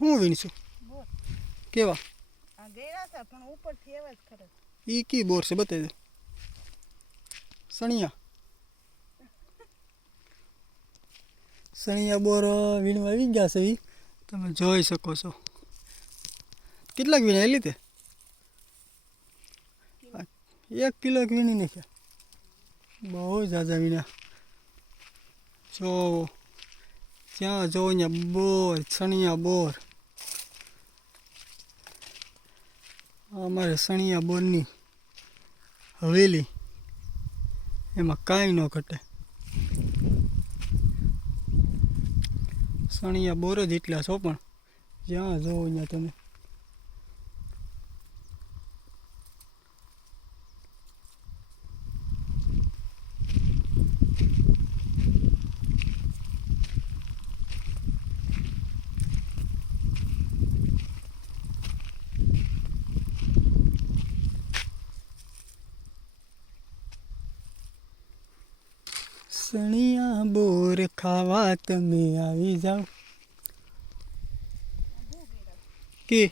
હું વીણશું કેવા? ઈ કી બોર છે બતાવી દે. સણિયા. સણિયા બોર વીણવા આવી ગયા છે એ તમે જોઈ શકો છો. કેટલાક વીણા લીધે એક કિલો વીણી નાખ્યા. બહુ ઝાઝા વીણ્યા. જો ત્યાં જો અહીંયા બોર, સણિયા બોર. અમારે સણિયા બોરની હવેલી. એમાં કાંઈ ન ઘટે. સણિયા બોર જ એટલા છો પણ. જ્યાં જોવો અહીંયા તમે. સણિયા બોર ખાવા તમે આવી જાઓ. કે